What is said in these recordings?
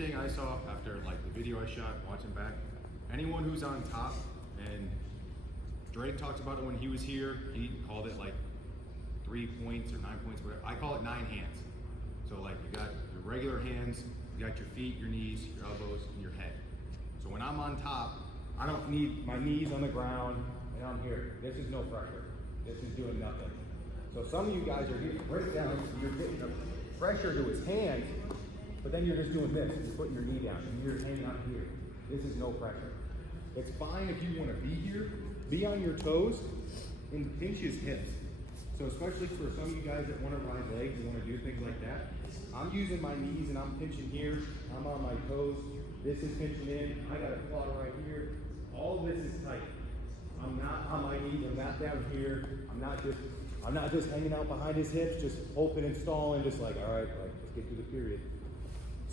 thing I saw after like the video I shot, watching back, anyone who's on top, and Drake talked about it when he was here, he called it like 3 points or 9 points, whatever. I call it 9 hands. So like you got your regular hands, you got your feet, your knees, your elbows, and your head. So when I'm on top, I don't need my knees on the ground and I'm here. This is no pressure. This is doing nothing. So some of you guys are getting breakdowns, you're getting the pressure to his hands, but then you're just doing this. You're putting your knee down and you're hanging out here. This is no pressure. It's fine if you want to be here, be on your toes, and pinch his hips. So especially for some of you guys that want to ride legs and want to do things like that, I'm using my knees and I'm pinching here. I'm on my toes. This is pinching in. I got a quad right here. All of this is tight. I'm not on my knees. I'm not down here. I'm not just hanging out behind his hips, just hoping and stalling, just like, all right, like, let's get through the period.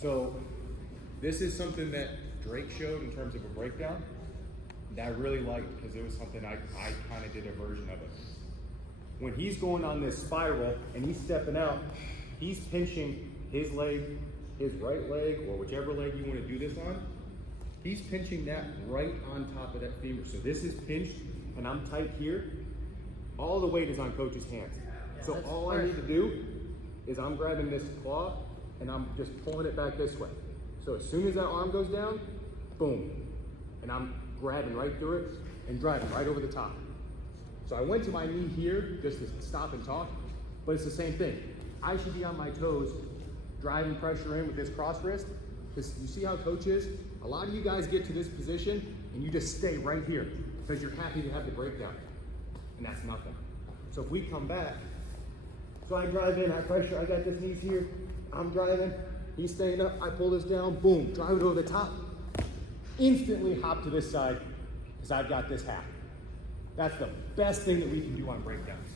So this is something that Drake showed in terms of a breakdown that I really liked because it was something I kind of did a version of it. When he's going on this spiral and he's stepping out, he's pinching his leg, his right leg, or whichever leg you want to do this on. He's pinching that right on top of that femur. So this is pinched and I'm tight here. All the weight is on coach's hands. So all I need to do is I'm grabbing this claw and I'm just pulling it back this way. So as soon as that arm goes down, boom. And I'm grabbing right through it and driving right over the top. So I went to my knee here just to stop and talk, but it's the same thing. I should be on my toes, driving pressure in with this cross wrist, because you see how coach is? A lot of you guys get to this position and you just stay right here because you're happy to have the breakdown, and that's nothing. So if we come back, so I drive in, I pressure, I got this knees here, I'm driving, he's staying up, I pull this down, boom, drive it over the top, instantly hop to this side because I've got this half. That's the best thing that we can do on breakdowns.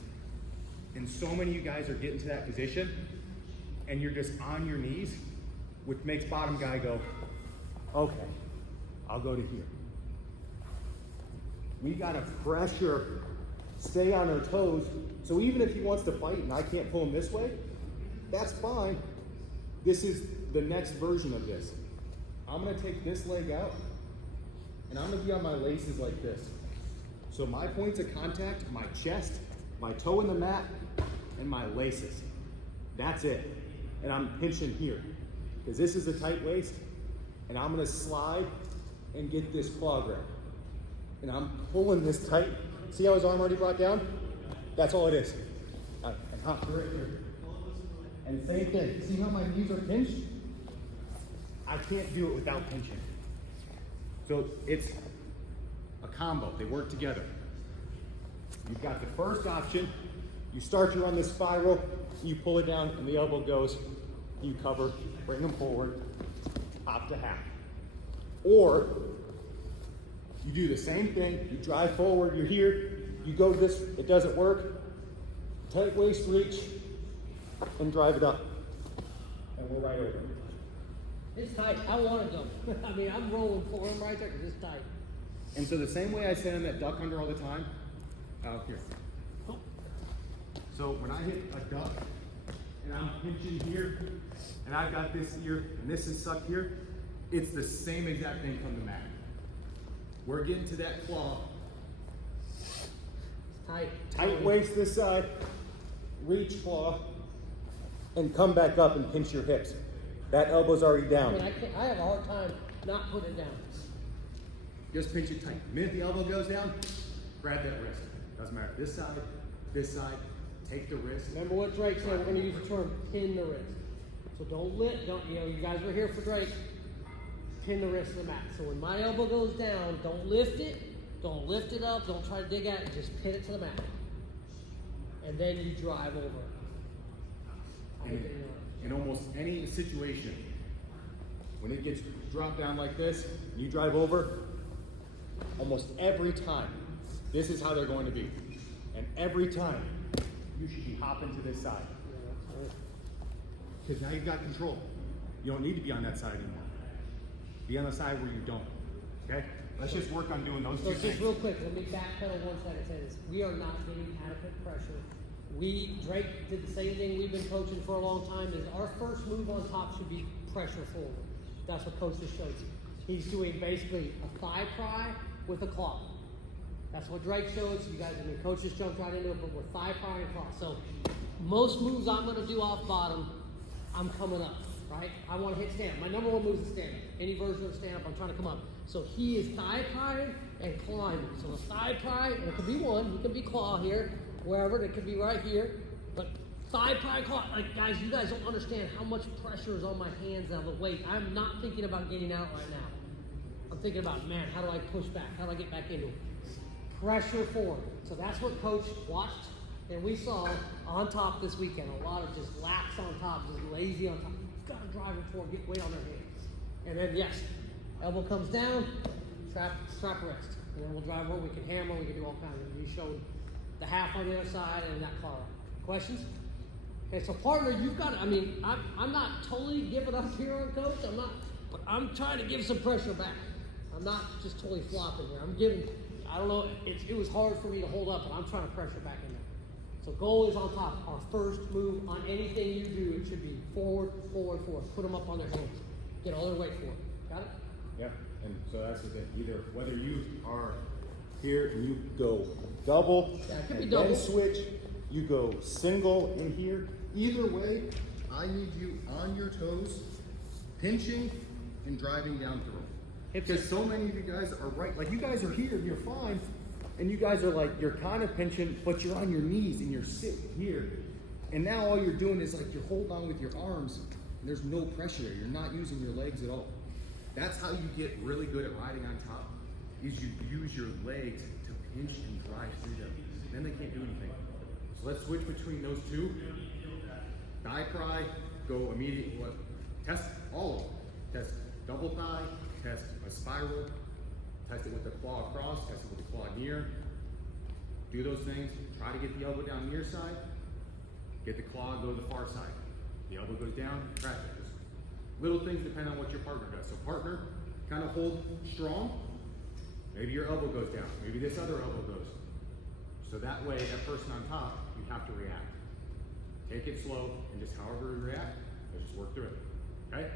And so many of you guys are getting to that position and you're just on your knees, which makes bottom guy go, okay, I'll go to here. We gotta pressure, stay on our toes. So even if he wants to fight and I can't pull him this way, that's fine. This is the next version of this. I'm gonna take this leg out and I'm gonna be on my laces like this. So my points of contact, my chest, my toe in the mat, and my laces. That's it. And I'm pinching here, because this is a tight waist, and I'm gonna slide and get this claw grab. And I'm pulling this tight. See how his arm already brought down? That's all it is. And hop right here. And same thing, see how my knees are pinched? I can't do it without pinching. So it's a combo, they work together. You've got the first option, you start to run this spiral, you pull it down and the elbow goes, you cover, bring them forward, hop to half. Or you do the same thing, you drive forward, you're here, you go this, it doesn't work, tight waist reach, and drive it up. And we're right over. It's tight, I want to go. I mean, I'm rolling for him right there because it's tight. And so the same way I stand in that duck under all the time, here. So when I hit a duck, and I'm pinching here, and I've got this here, and this is sucked here, it's the same exact thing from the mat. We're getting to that claw. It's tight. Tight waist this side, reach claw, and come back up and pinch your hips. That elbow's already down. I mean, I have a hard time not putting it down. Just pinch it tight. The minute the elbow goes down, grab that wrist. Doesn't matter. This side, take the wrist. Remember what Drake said, we're going to use the term pin the wrist. So you guys were here for Drake, pin the wrist to the mat. So when my elbow goes down, don't lift it, don't lift it up, don't try to dig at it, just pin it to the mat. And then you drive over. In almost any situation, when it gets dropped down like this, you drive over, almost every time, this is how they're going to be. And every time, you should be hopping to this side. Because now you've got control. You don't need to be on that side anymore. Be on the side where you don't, okay? Let's just work on doing those two So things. just real quick, let me backpedal 1 second and say this. We are not getting adequate pressure. Drake did the same thing we've been coaching for a long time, is our first move on top should be pressure forward. That's what coach just showed you. He's doing basically a thigh pry with a claw. That's what Drake shows. You guys, I mean, coach just jumped right into it, but we're thigh pry and claw. So most moves I'm going to do off bottom, I'm coming up, right? I want to hit stand up. My number one move is stand up. Any version of stand up, I'm trying to come up. So he is thigh prying and climbing. So the thigh pry, and it could be one, it could be claw here, wherever, it could be right here. But thigh pry, claw, like guys, you guys don't understand how much pressure is on my hands and the weight. I'm not thinking about getting out right now. I'm thinking about, man, how do I push back? How do I get back into it? Pressure forward. So that's what coach watched and we saw on top this weekend. A lot of just lax on top, just lazy on top. You've got to drive them forward, get weight on their hands. And then yes, elbow comes down, strap rest. And then we'll drive where we can hammer, we can do all kinds of. You showed the half on the other side and that claw. Questions? Okay, so partner, you've got to, I mean, I'm not totally giving up here on coach. I'm not, but I'm trying to give some pressure back. I'm not just totally flopping here. I'm giving, I don't know, it was hard for me to hold up, but I'm trying to pressure back in there. So goal is on top. Our first move on anything you do, it should be forward, forward, forward. Put them up on their hands. Get all their weight forward. Got it? Yeah, and so that's the thing. Either whether you are here and you go double, Yeah, it could be and double. then switch, you go single in here. Either way, I need you on your toes, pinching and driving down through. Because so many of you guys are right, like you guys are here, you're fine, and you guys are like, you're kind of pinching, but you're on your knees and you're sitting here. And now all you're doing is like you're holding on with your arms, and there's no pressure there. You're not using your legs at all. That's how you get really good at riding on top, is you use your legs to pinch and drive through them. Then they can't do anything. So let's switch between those two. Thigh pry, go immediate, test all of them. Test double thigh, test a spiral, test it with the claw across, test it with the claw near. Do those things, try to get the elbow down near side, get the claw, go to the far side. The elbow goes down, track it. Just little things depend on what your partner does. So partner, kind of hold strong. Maybe your elbow goes down, maybe this other elbow goes. So that way, that person on top, you have to react. Take it slow, and just however you react, let's just work through it, okay?